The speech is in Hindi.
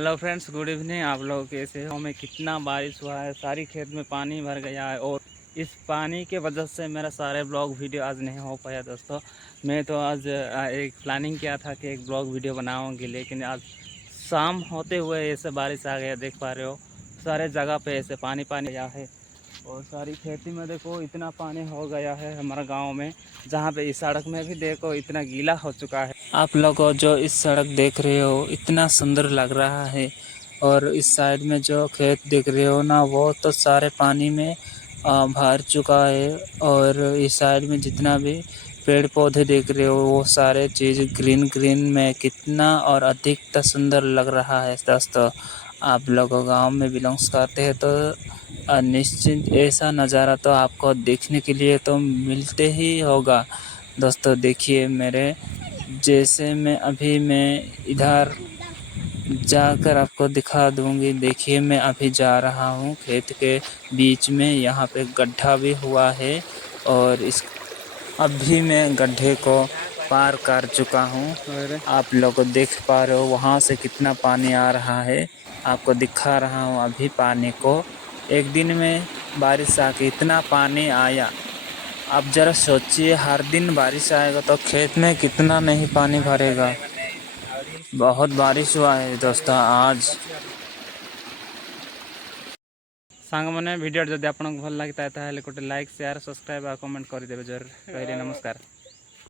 Hello friends, good evening. आप लोग कैसे हो? में कितना बारिश हुआ है, सारी खेत में पानी भर गया है और इस पानी के वजह से मेरा सारे ब्लॉग वीडियो आज नहीं हो पाया दोस्तों। मैं तो आज एक प्लानिंग किया था कि एक ब्लॉग वीडियो बनाऊंगी, लेकिन आज शाम होते हुए ऐसे बारिश आ गया। देख पा रहे हो सारे जगह पे ऐसे पानी पानी आया है और सारी खेती में देखो इतना पानी हो गया है हमारा गांव में। जहाँ पे इस सड़क में भी देखो इतना गीला हो चुका है। आप लोग जो इस सड़क देख रहे हो इतना सुंदर लग रहा है, और इस साइड में जो खेत देख रहे हो ना, वो तो सारे पानी में भर चुका है। और इस साइड में जितना भी पेड़ पौधे देख रहे हो वो सारे चीज़ ग्रीन ग्रीन में कितना और अधिक सुंदर लग रहा है दोस्तों। आप लोग गांव में बिलोंग्स करते हैं तो निश्चित ऐसा नज़ारा तो आपको देखने के लिए तो मिलते ही होगा दोस्तों। देखिए मेरे जैसे मैं इधर जाकर आपको दिखा दूंगी। देखिए मैं अभी जा रहा हूँ खेत के बीच में, यहाँ पे गड्ढा भी हुआ है और इस अभी मैं गड्ढे को पार कर चुका हूँ। और आप लोग देख पा रहे हो वहाँ से कितना पानी आ रहा है। आपको दिखा रहा हूँ अभी पानी को। एक दिन में बारिश आके इतना पानी आया। आप ज़रा सोचिए, हर दिन बारिश आएगा तो खेत में कितना नहीं पानी भरेगा। बहुत बारिश हुआ है दोस्तों आज। सांगमने वीडियो जदि आपको भल लगी ताले गोटे लाइक शेयर सब्सक्राइब और कमेंट करदेवे जरूर। नमस्कार।